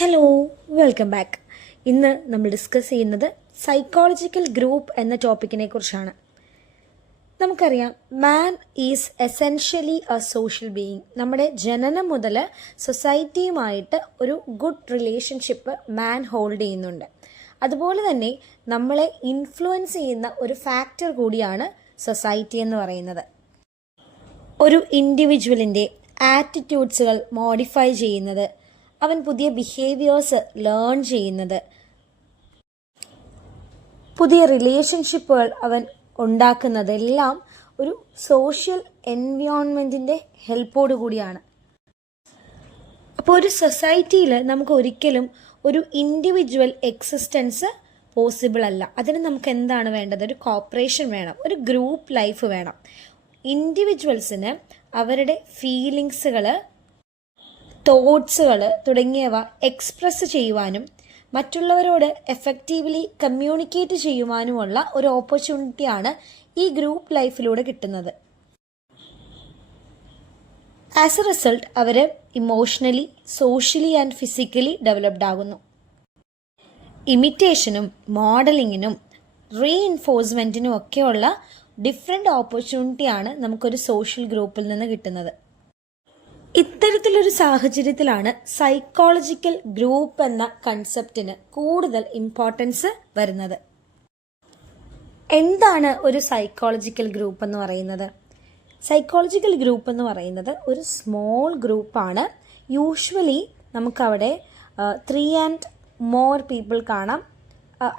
Hello, welcome back. ഇന്ന് നമ്മൾ discuss ചെയ്യുന്നത് സൈക്കോളജിക്കൽ ഗ്രൂപ്പ് എന്ന ടോപ്പിക്കിനെ കുറിച്ചാണ്. നമുക്കറിയാം, man is essentially A social being. നമ്മുടെ ജനനം മുതൽ സൊസൈറ്റിയുമായിട്ട് ഒരു ഗുഡ് റിലേഷൻഷിപ്പ് മാൻ ഹോൾഡ് ചെയ്യുന്നുണ്ട്. അതുപോലെ തന്നെ നമ്മളെ ഇൻഫ്ലുവൻസ് ചെയ്യുന്ന ഒരു ഫാക്ടർ കൂടിയാണ് സൊസൈറ്റി എന്ന് പറയുന്നത്. ഒരു ഇൻഡിവിജ്വലിൻ്റെ ആറ്റിറ്റ്യൂഡ്സുകൾ മോഡിഫൈ ചെയ്യുന്നത്, അവൻ പുതിയ ബിഹേവിയേഴ്സ് ലേൺ ചെയ്യുന്നത്, പുതിയ റിലേഷൻഷിപ്പുകൾ അവൻ ഉണ്ടാക്കുന്നതെല്ലാം ഒരു സോഷ്യൽ എൻവയോൺമെൻറ്റിൻ്റെ ഹെൽപ്പോടു കൂടിയാണ്. അപ്പോൾ ഒരു സൊസൈറ്റിയിൽ നമുക്ക് ഒരിക്കലും ഒരു ഇൻഡിവിജ്വൽ എക്സിസ്റ്റൻസ് പോസിബിൾ അല്ല. അതിന് നമുക്ക് എന്താണ് വേണ്ടത്? ഒരു കോപ്പറേഷൻ വേണം, ഒരു ഗ്രൂപ്പ് ലൈഫ് വേണം. ഇൻഡിവിജ്വൽസിന് അവരുടെ ഫീലിങ്സുകൾ, തോട്ട്സുകൾ തുടങ്ങിയവ എക്സ്പ്രസ് ചെയ്യുവാനും മറ്റുള്ളവരോട് എഫക്റ്റീവ്ലി കമ്മ്യൂണിക്കേറ്റ് ചെയ്യുവാനുമുള്ള ഒരു ഓപ്പർച്യൂണിറ്റിയാണ് ഈ ഗ്രൂപ്പ് ലൈഫിലൂടെ കിട്ടുന്നത്. ആസ് എ റിസൾട്ട് അവർ emotionally, socially and physically developed ആകുന്നു. ഇമിറ്റേഷനും മോഡലിങ്ങിനും റീഇൻഫോഴ്സ്മെൻറ്റിനും ഒക്കെയുള്ള ഡിഫറെൻ്റ് ഓപ്പർച്യൂണിറ്റിയാണ് നമുക്കൊരു സോഷ്യൽ ഗ്രൂപ്പിൽ നിന്ന് കിട്ടുന്നത്. ഇത്തരത്തിലൊരു സാഹചര്യത്തിലാണ് സൈക്കോളജിക്കൽ ഗ്രൂപ്പ് എന്ന കൺസെപ്റ്റിന് കൂടുതൽ ഇമ്പോർട്ടൻസ് വരുന്നത്. എന്താണ് ഒരു സൈക്കോളജിക്കൽ ഗ്രൂപ്പ് എന്ന് പറയുന്നത്? സൈക്കോളജിക്കൽ ഗ്രൂപ്പ് എന്ന് പറയുന്നത് ഒരു സ്മോൾ ഗ്രൂപ്പാണ്. യൂഷ്വലി നമുക്കവിടെ 3 and more പീപ്പിൾ കാണാം.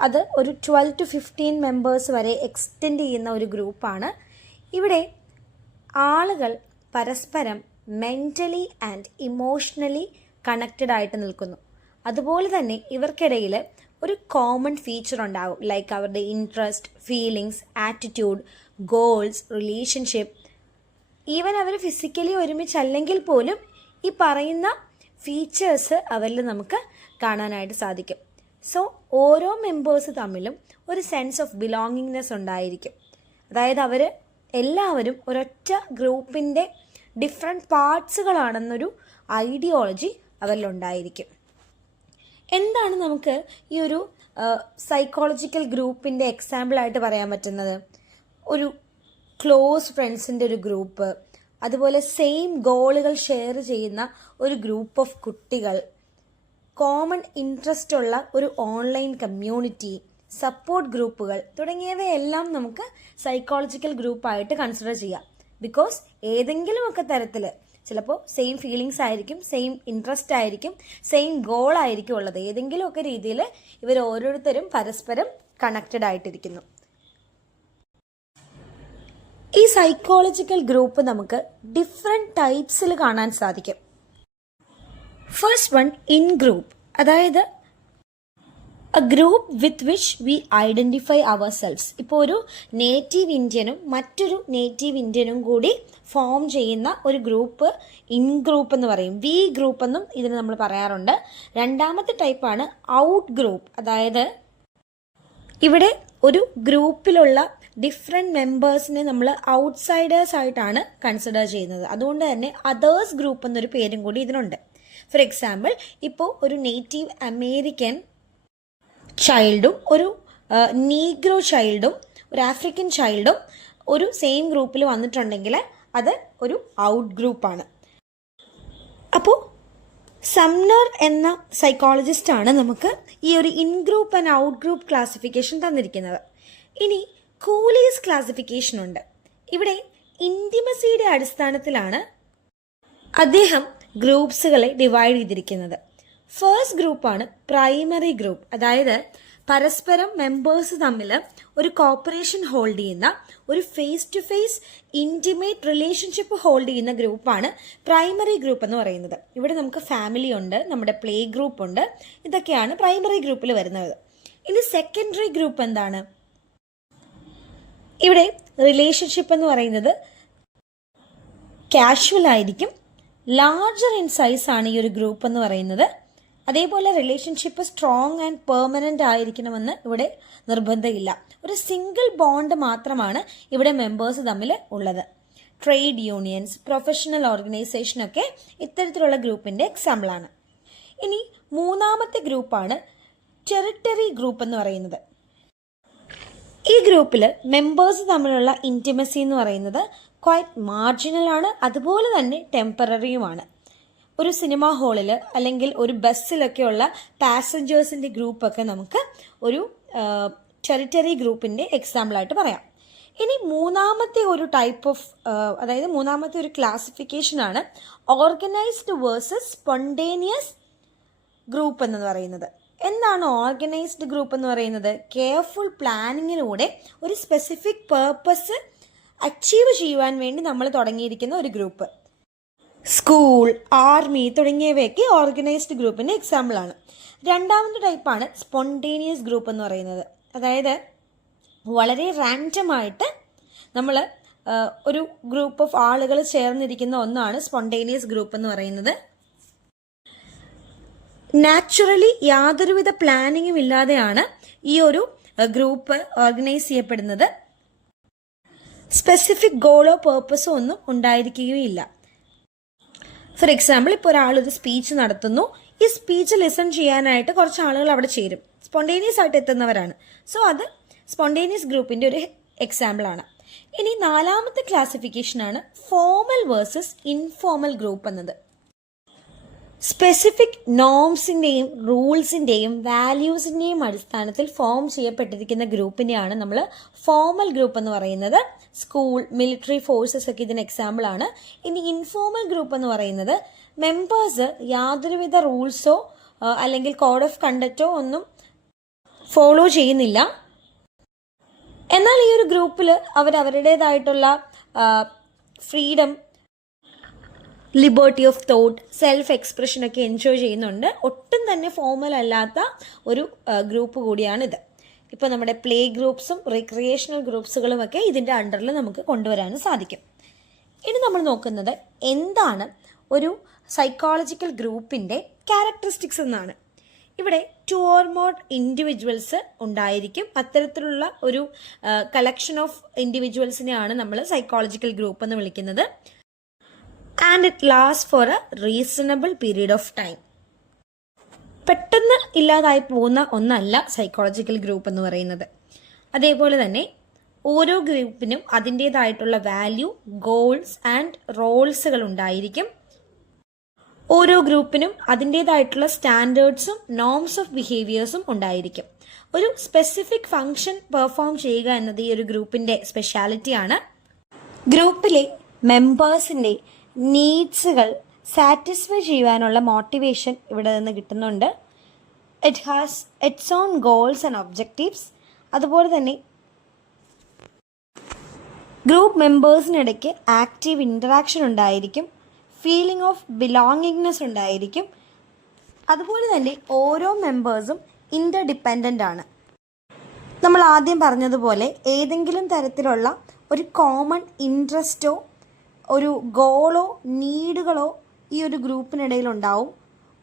അത് ഒരു 12 to 15 മെമ്പേഴ്സ് വരെ എക്സ്റ്റെൻഡ് ചെയ്യുന്ന ഒരു ഗ്രൂപ്പാണ്. ഇവിടെ ആളുകൾ പരസ്പരം മെൻ്റലി ആൻഡ് ഇമോഷണലി കണക്റ്റഡ് ആയിട്ട് നിൽക്കുന്നു. അതുപോലെ തന്നെ ഇവർക്കിടയിൽ ഒരു കോമൺ ഫീച്ചർ ഉണ്ടാകും, ലൈക്ക് അവരുടെ interest, feelings, attitude, goals, relationship. Even അവർ ഫിസിക്കലി ഒരുമിച്ചല്ലെങ്കിൽ പോലും ഈ പറയുന്ന ഫീച്ചേഴ്സ് അവരിൽ നമുക്ക് കാണാനായിട്ട് സാധിക്കും. സോ ഓരോ മെമ്പേഴ്സ് തമ്മിലും ഒരു സെൻസ് ഓഫ് ബിലോങ്ങിങ്നെസ് ഉണ്ടായിരിക്കും. അതായത് അവർ എല്ലാവരും ഒരൊറ്റ ഗ്രൂപ്പിൻ്റെ ഡിഫറെൻറ്റ് പാർട്സുകളാണെന്നൊരു ഐഡിയോളജി അവരിലുണ്ടായിരിക്കും. എന്താണ് നമുക്ക് ഈ ഒരു സൈക്കോളജിക്കൽ ഗ്രൂപ്പിൻ്റെ എക്സാമ്പിളായിട്ട് പറയാൻ പറ്റുന്നത്? ഒരു ക്ലോസ് ഫ്രണ്ട്സിൻ്റെ ഒരു ഗ്രൂപ്പ്, അതുപോലെ സെയിം ഗോളുകൾ ഷെയർ ചെയ്യുന്ന ഒരു ഗ്രൂപ്പ് ഓഫ് കുട്ടികൾ, കോമൺ ഇൻട്രസ്റ്റ് ഉള്ള ഒരു ഓൺലൈൻ കമ്മ്യൂണിറ്റി, സപ്പോർട്ട് ഗ്രൂപ്പുകൾ തുടങ്ങിയവയെല്ലാം നമുക്ക് സൈക്കോളജിക്കൽ ഗ്രൂപ്പായിട്ട് കൺസിഡർ ചെയ്യാം. ബിക്കോസ് ഏതെങ്കിലുമൊക്കെ തരത്തിൽ ചിലപ്പോൾ സെയിം ഫീലിങ്സ് ആയിരിക്കും, സെയിം ഇൻട്രസ്റ്റ് ആയിരിക്കും, സെയിം ഗോൾ ആയിരിക്കും ഉള്ളത്. ഏതെങ്കിലുമൊക്കെ രീതിയിൽ ഇവർ ഓരോരുത്തരും പരസ്പരം കണക്റ്റഡ് ആയിട്ടിരിക്കുന്നു. ഈ സൈക്കോളജിക്കൽ ഗ്രൂപ്പ് നമുക്ക് ഡിഫറെൻറ്റ് ടൈപ്സിൽ കാണാൻ സാധിക്കും. ഫസ്റ്റ് വൺ, ഇൻ ഗ്രൂപ്പ്, അതായത് a group with which we identify ourselves. ഇപ്പോൾ ഒരു നേറ്റീവ് ഇന്ത്യനും മറ്റൊരു നേറ്റീവ് ഇന്ത്യനും കൂടി ഫോം ചെയ്യുന്ന ഒരു ഗ്രൂപ്പ് ഇൻ ഗ്രൂപ്പ് എന്ന് പറയും. വി ഗ്രൂപ്പ് എന്നും ഇതിന് നമ്മൾ പറയാറുണ്ട്. രണ്ടാമത്തെ ടൈപ്പാണ് ഔട്ട് ഗ്രൂപ്പ്. അതായത് ഇവിടെ ഒരു ഗ്രൂപ്പിലുള്ള ഡിഫറെൻറ്റ് മെമ്പേഴ്സിനെ നമ്മൾ ഔട്ട്സൈഡേഴ്സ് ആയിട്ടാണ് കൺസിഡർ ചെയ്യുന്നത്. അതുകൊണ്ട് തന്നെ അതേഴ്സ് ഗ്രൂപ്പ് എന്നൊരു പേരും കൂടി ഇതിനുണ്ട്. ഫോർ എക്സാമ്പിൾ, ഇപ്പോൾ ഒരു നേറ്റീവ് അമേരിക്കൻ ചൈൽഡും ഒരു നീഗ്രോ ചൈൽഡും ഒരു ആഫ്രിക്കൻ ചൈൽഡും ഒരു സെയിം ഗ്രൂപ്പിൽ വന്നിട്ടുണ്ടെങ്കിൽ അത് ഒരു ഔട്ട് ഗ്രൂപ്പാണ്. അപ്പോൾ സംനർ എന്ന സൈക്കോളജിസ്റ്റാണ് നമുക്ക് ഈ ഒരു in group and out group classification തന്നിരിക്കുന്നത്. ഇനി കൂലീസ് ക്ലാസിഫിക്കേഷൻ ഉണ്ട്. ഇവിടെ ഇൻറ്റിമസിയുടെ അടിസ്ഥാനത്തിലാണ് അദ്ദേഹം ഗ്രൂപ്പ്സുകളെ ഡിവൈഡ് ചെയ്തിരിക്കുന്നത്. ഫസ്റ്റ് ഗ്രൂപ്പാണ് പ്രൈമറി ഗ്രൂപ്പ്. അതായത് പരസ്പരം മെമ്പേഴ്സ് തമ്മിൽ ഒരു കോപ്പറേഷൻ ഹോൾഡ് ചെയ്യുന്ന, ഒരു face to face intimate relationship hold ചെയ്യുന്ന ഗ്രൂപ്പാണ് പ്രൈമറി ഗ്രൂപ്പ് എന്ന് പറയുന്നത്. ഇവിടെ നമുക്ക് ഫാമിലി ഉണ്ട്, നമ്മുടെ പ്ലേ ഗ്രൂപ്പ് ഉണ്ട്, ഇതൊക്കെയാണ് പ്രൈമറി ഗ്രൂപ്പിൽ വരുന്നത്. ഇനി സെക്കൻഡറി ഗ്രൂപ്പ് എന്താണ്? ഇവിടെ റിലേഷൻഷിപ്പ് എന്ന് പറയുന്നത് കാഷ്വൽ ആയിരിക്കും, ലാർജർ ഇൻ സൈസ് ആണ് ഈ ഒരു ഗ്രൂപ്പ് എന്ന് പറയുന്നത്. അതേപോലെ റിലേഷൻഷിപ്പ് സ്ട്രോങ് ആൻഡ് പെർമനൻ്റ് ആയിരിക്കണമെന്ന് ഇവിടെ നിർബന്ധമില്ല. ഒരു സിംഗിൾ ബോണ്ട് മാത്രമാണ് ഇവിടെ മെമ്പേഴ്സ് തമ്മിൽ ഉള്ളത്. ട്രേഡ് യൂണിയൻസ്, പ്രൊഫഷണൽ ഓർഗനൈസേഷനൊക്കെ ഇത്തരത്തിലുള്ള ഗ്രൂപ്പിൻ്റെ എക്സാമ്പിളാണ്. ഇനി മൂന്നാമത്തെ ഗ്രൂപ്പാണ് ടെറിട്ടറി ഗ്രൂപ്പ് എന്ന് പറയുന്നത്. ഈ ഗ്രൂപ്പിൽ മെമ്പേഴ്സ് തമ്മിലുള്ള ഇൻറ്റിമസി എന്ന് പറയുന്നത് ക്വൈറ്റ് മാർജിനൽ ആണ്, അതുപോലെ തന്നെ ടെമ്പററിയുമാണ്. ഒരു സിനിമാ ഹാളിൽ അല്ലെങ്കിൽ ഒരു ബസ്സിലൊക്കെയുള്ള പാസഞ്ചേഴ്സിൻ്റെ ഗ്രൂപ്പൊക്കെ നമുക്ക് ഒരു ടെറിട്ടറി ഗ്രൂപ്പിൻ്റെ എക്സാമ്പിളായിട്ട് പറയാം. ഇനി മൂന്നാമത്തെ ഒരു ടൈപ്പ് ഓഫ് അതായത് മൂന്നാമത്തെ ഒരു ക്ലാസിഫിക്കേഷനാണ് ഓർഗനൈസ്ഡ് വേഴ്സസ് സ്പോണ്ടേനിയസ് ഗ്രൂപ്പ് എന്ന് പറയുന്നത്. എന്താണ് ഓർഗനൈസ്ഡ് ഗ്രൂപ്പ് എന്ന് പറയുന്നത്? കെയർഫുൾ പ്ലാനിങ്ങിലൂടെ ഒരു സ്പെസിഫിക് പേർപ്പസ് അച്ചീവ് ചെയ്യുവാൻ വേണ്ടി നമ്മൾ തുടങ്ങിയിരിക്കുന്ന ഒരു ഗ്രൂപ്പ്. സ്കൂൾ, ആർമി തുടങ്ങിയവയൊക്കെ ഓർഗനൈസ്ഡ് ഗ്രൂപ്പിൻ്റെ എക്സാമ്പിളാണ്. രണ്ടാമത്തെ ടൈപ്പാണ് സ്പോണ്ടേനിയസ് ഗ്രൂപ്പ് എന്ന് പറയുന്നത്. അതായത് വളരെ റാൻഡമായിട്ട് നമ്മൾ ഒരു ഗ്രൂപ്പ് ഓഫ് ആളുകൾ ചേർന്നിരിക്കുന്ന ഒന്നാണ് സ്പോണ്ടേനിയസ് ഗ്രൂപ്പ് എന്ന് പറയുന്നത്. നാച്ചുറലി യാതൊരുവിധ പ്ലാനിങ്ങും ഇല്ലാതെയാണ് ഈ ഒരു ഗ്രൂപ്പ് ഓർഗനൈസ് ചെയ്യപ്പെടുന്നത്. സ്പെസിഫിക് ഗോളോ പേർപ്പസോ ഒന്നും ഉണ്ടായിരിക്കുകയില്ല. ഫോർ എക്സാമ്പിൾ, ഇപ്പോൾ ഒരാളൊരു സ്പീച്ച് നടത്തുന്നു. ഈ സ്പീച്ച് ലിസൺ ചെയ്യാനായിട്ട് കുറച്ച് ആളുകൾ അവിടെ ചേരും. സ്പോണ്ടേനിയസ് ആയിട്ട് എത്തുന്നവരാണ്. സോ അത് സ്പോണ്ടേനിയസ് ഗ്രൂപ്പിൻ്റെ ഒരു എക്സാമ്പിളാണ്. ഇനി നാലാമത്തെ ക്ലാസിഫിക്കേഷനാണ് ഫോർമൽ വേഴ്സസ് ഇൻഫോർമൽ ഗ്രൂപ്പ് എന്നത്. സ്പെസിഫിക് നോംസിൻ്റെയും റൂൾസിൻ്റെയും വാല്യൂസിൻ്റെയും അടിസ്ഥാനത്തിൽ ഫോം ചെയ്യപ്പെട്ടിരിക്കുന്ന ഗ്രൂപ്പിനെയാണ് നമ്മൾ ഫോർമൽ ഗ്രൂപ്പ് എന്ന് പറയുന്നത്. സ്കൂൾ, മിലിറ്ററി ഫോഴ്സസ് ഒക്കെ ഇതിന് എക്സാമ്പിളാണ്. ഇനി ഇൻഫോർമൽ ഗ്രൂപ്പ് എന്ന് പറയുന്നത് മെമ്പേഴ്സ് യാതൊരുവിധ റൂൾസോ അല്ലെങ്കിൽ കോഡ് ഓഫ് കണ്ടക്റ്റോ ഒന്നും ഫോളോ ചെയ്യുന്നില്ല. എന്നാൽ ഈ ഒരു ഗ്രൂപ്പിൽ അവരുടേതായിട്ടുള്ള freedom, liberty of thought, self എക്സ്പ്രഷനൊക്കെ എൻജോയ് ചെയ്യുന്നുണ്ട്. ഒട്ടും തന്നെ ഫോർമൽ അല്ലാത്ത ഒരു ഗ്രൂപ്പ് കൂടിയാണിത്. ഇപ്പോൾ നമ്മുടെ പ്ലേ ഗ്രൂപ്പ്സും റിക്രിയേഷണൽ ഗ്രൂപ്പ്സുകളും ഒക്കെ ഇതിൻ്റെ അണ്ടറിൽ നമുക്ക് കൊണ്ടുവരാനും സാധിക്കും. ഇനി നമ്മൾ നോക്കുന്നത് എന്താണ് ഒരു സൈക്കോളജിക്കൽ ഗ്രൂപ്പിൻ്റെ ക്യാരക്ടറിസ്റ്റിക്സ് എന്നാണ്. ഇവിടെ 2 or more ഇൻഡിവിജ്വൽസ് ഉണ്ടായിരിക്കും. അത്തരത്തിലുള്ള ഒരു കളക്ഷൻ ഓഫ് ഇൻഡിവിജ്വൽസിനെയാണ് നമ്മൾ സൈക്കോളജിക്കൽ ഗ്രൂപ്പ് എന്ന് വിളിക്കുന്നത്. And it last for a reasonable period of time. പെട്ടെന്ന് ഇല്ലാതായി പോകുന്ന ഒന്നല്ല സൈക്കോളജിക്കൽ ഗ്രൂപ്പ് എന്ന് പറയുന്നത്. അതേപോലെ തന്നെ ഓരോ ഗ്രൂപ്പിനും അതിൻ്റേതായിട്ടുള്ള വാല്യൂ, ഗോൾസ് ആൻഡ് റോൾസുകൾ ഉണ്ടായിരിക്കും. ഓരോ ഗ്രൂപ്പിനും അതിൻ്റേതായിട്ടുള്ള സ്റ്റാൻഡേർഡ്സും നോംസ് ഓഫ് ബിഹേവിയേഴ്സും ഉണ്ടായിരിക്കും. ഒരു സ്പെസിഫിക് ഫങ്ഷൻ പെർഫോം ചെയ്യുക എന്നത് ഈ ഒരു ഗ്രൂപ്പിൻ്റെ സ്പെഷ്യാലിറ്റിയാണ്. ഗ്രൂപ്പിലെ മെമ്പേഴ്സിൻ്റെ നീഡ്സുകൾ സാറ്റിസ്ഫൈ ചെയ്യുവാനുള്ള മോട്ടിവേഷൻ ഇവിടെ നിന്ന് കിട്ടുന്നുണ്ട്. It has it's on goals and objectives. അതുപോലെ തന്നെ ഗ്രൂപ്പ് മെമ്പേഴ്സിനിടയ്ക്ക് ആക്റ്റീവ് ഇൻറ്ററാക്ഷൻ ഉണ്ടായിരിക്കും. ഫീലിംഗ് ഓഫ് ബിലോങ്ങിങ്നെസ് ഉണ്ടായിരിക്കും. അതുപോലെ തന്നെ ഓരോ മെമ്പേഴ്സും ഇൻ്റർഡിപ്പെൻഡൻ്റ് ആണ്. നമ്മൾ ആദ്യം പറഞ്ഞതുപോലെ ഏതെങ്കിലും തരത്തിലുള്ള ഒരു കോമൺ ഇൻട്രസ്റ്റോ ഒരു ഗോളോ നീഡുകളോ ഈ ഒരു ഗ്രൂപ്പിനിടയിൽ ഉണ്ടാവും.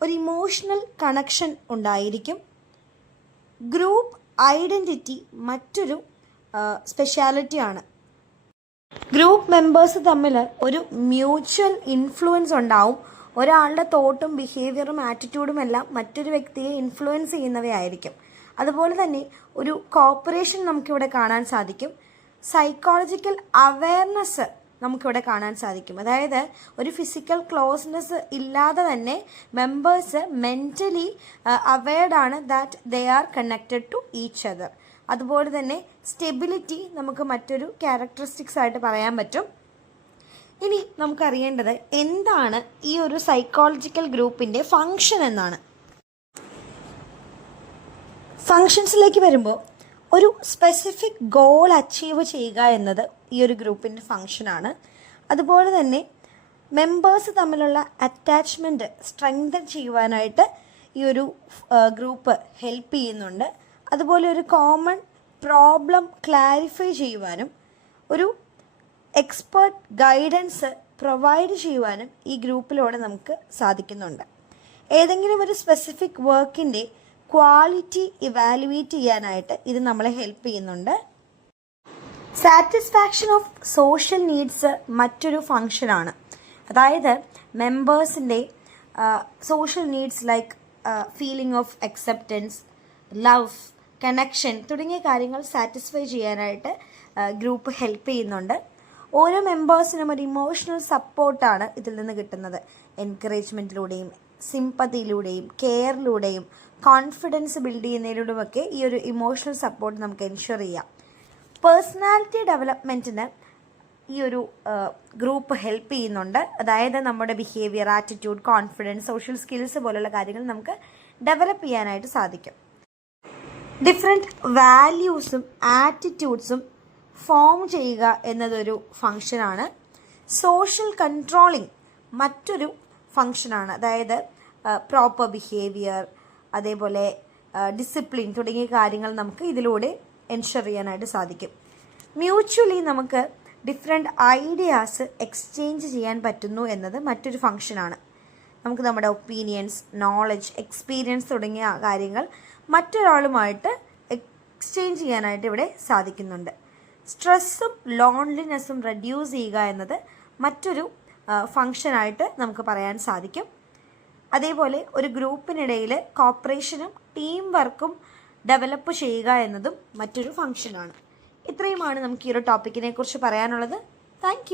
ഒരു ഇമോഷണൽ കണക്ഷൻ ഉണ്ടായിരിക്കും. ഗ്രൂപ്പ് ഐഡൻറ്റിറ്റി മറ്റൊരു സ്പെഷ്യാലിറ്റിയാണ്. ഗ്രൂപ്പ് മെമ്പേഴ്സ് തമ്മിൽ ഒരു മ്യൂച്വൽ ഇൻഫ്ലുവൻസ് ഉണ്ടാവും. ഒരാളുടെ തോട്ടും ബിഹേവിയറും ആറ്റിറ്റ്യൂഡും എല്ലാം മറ്റൊരു വ്യക്തിയെ ഇൻഫ്ലുവൻസ് ചെയ്യുന്നവയായിരിക്കും. അതുപോലെ തന്നെ ഒരു കോപ്പറേഷൻ നമുക്കിവിടെ കാണാൻ സാധിക്കും. സൈക്കോളജിക്കൽ അവെയർനെസ് നമുക്കിവിടെ കാണാൻ സാധിക്കും. അതായത് ഒരു ഫിസിക്കൽ ക്ലോസ്നെസ് ഇല്ലാതെ തന്നെ members mentally awared that they are connected to each other. അതുപോലെ തന്നെ സ്റ്റെബിലിറ്റി നമുക്ക് മറ്റൊരു ക്യാരക്ടറിസ്റ്റിക്സ് ആയിട്ട് പറയാൻ പറ്റും. ഇനി നമുക്കറിയേണ്ടത് എന്താണ് ഈ ഒരു സൈക്കോളജിക്കൽ ഗ്രൂപ്പിൻ്റെ ഫങ്ഷൻ എന്നാണ്. ഫങ്ഷൻസിലേക്ക് വരുമ്പോൾ ഒരു സ്പെസിഫിക് ഗോൾ അച്ചീവ് ചെയ്യുക എന്നത് ഈ ഒരു ഗ്രൂപ്പിൻ്റെ ഫങ്ഷനാണ്. അതുപോലെ തന്നെ മെമ്പേഴ്സ് തമ്മിലുള്ള അറ്റാച്ച്മെൻറ്റ് സ്ട്രെങ്തൻ ചെയ്യുവാനായിട്ട് ഈ ഒരു ഗ്രൂപ്പ് ഹെൽപ്പ് ചെയ്യുന്നുണ്ട്. അതുപോലെ ഒരു കോമൺ പ്രോബ്ലം ക്ലാരിഫൈ ചെയ്യുവാനും ഒരു എക്സ്പേർട്ട് ഗൈഡൻസ് പ്രൊവൈഡ് ചെയ്യുവാനും ഈ ഗ്രൂപ്പിലൂടെ നമുക്ക് സാധിക്കുന്നുണ്ട്. ഏതെങ്കിലും ഒരു സ്പെസിഫിക് വർക്കിൻ്റെ ക്വാളിറ്റി ഇവാലുവേറ്റ് ചെയ്യാനായിട്ട് ഇത് നമ്മളെ ഹെൽപ്പ് ചെയ്യുന്നുണ്ട്. സാറ്റിസ്ഫാക്ഷൻ ഓഫ് സോഷ്യൽ നീഡ്സ് മറ്റൊരു ഫങ്ഷനാണ്. അതായത് മെമ്പേഴ്സിൻ്റെ social needs like feeling of acceptance, love, connection തുടങ്ങിയ കാര്യങ്ങൾ സാറ്റിസ്ഫൈ ചെയ്യാനായിട്ട് ഗ്രൂപ്പ് ഹെൽപ്പ് ചെയ്യുന്നുണ്ട്. ഓരോ മെമ്പേഴ്സിനും ഒരു ഇമോഷണൽ സപ്പോർട്ടാണ് ഇതിൽ നിന്ന് കിട്ടുന്നത്. എൻകറേജ്മെൻറ്റിലൂടെയും സിമ്പതിയിലൂടെയും കെയറിലൂടെയും കോൺഫിഡൻസ് ബിൽഡ് ചെയ്യുന്നതിലൂടെയുമൊക്കെ ഈ ഒരു ഇമോഷണൽ സപ്പോർട്ട് നമുക്ക് എൻഷുർ ചെയ്യാം. പേഴ്സണാലിറ്റി ഡെവലപ്മെൻറ്റിന് ഈ ഒരു ഗ്രൂപ്പ് ഹെൽപ്പ് ചെയ്യുന്നുണ്ട്. അതായത് നമ്മുടെ behaviour, attitude, confidence, social skills പോലുള്ള കാര്യങ്ങൾ നമുക്ക് ഡെവലപ്പ് ചെയ്യാനായിട്ട് സാധിക്കും. ഡിഫറെൻറ്റ് വാല്യൂസും ആറ്റിറ്റ്യൂഡ്സും ഫോം ചെയ്യുക എന്നതൊരു ഫങ്ഷനാണ്. സോഷ്യൽ കൺട്രോളിങ് മറ്റൊരു ഫങ്ഷനാണ്. അതായത് പ്രോപ്പർ ബിഹേവിയർ, അതേപോലെ ഡിസിപ്ലിൻ തുടങ്ങിയ കാര്യങ്ങൾ നമുക്ക് ഇതിലൂടെ എൻഷുർ ചെയ്യാനായിട്ട് സാധിക്കും. മ്യൂച്വലി നമുക്ക് ഡിഫറെൻറ്റ് ഐഡിയാസ് എക്സ്ചേഞ്ച് ചെയ്യാൻ പറ്റുന്നു എന്നത് മറ്റൊരു ഫങ്ഷനാണ്. നമുക്ക് നമ്മുടെ ഒപ്പീനിയൻസ്, നോളജ്, എക്സ്പീരിയൻസ് തുടങ്ങിയ കാര്യങ്ങൾ മറ്റൊരാളുമായിട്ട് എക്സ്ചേഞ്ച് ചെയ്യാനായിട്ട് ഇവിടെ സാധിക്കുന്നുണ്ട്. സ്ട്രെസ്സും ലോൺലിനെസ്സും റെഡ്യൂസ് ചെയ്യുക എന്നത് മറ്റൊരു ഫങ്ഷനായിട്ട് നമുക്ക് പറയാൻ സാധിക്കും. അതേപോലെ ഒരു ഗ്രൂപ്പിനിടയിൽ കോപ്പറേഷനും ടീം വർക്കും ഡെവലപ്പ് ചെയ്യുക എന്നതും മറ്റൊരു ഫങ്ഷനാണ്. ഇത്രയുമാണ് നമുക്ക് ഈ ഒരു ടോപ്പിക്കിനെ കുറിച്ച് പറയാനുള്ളത്. താങ്ക്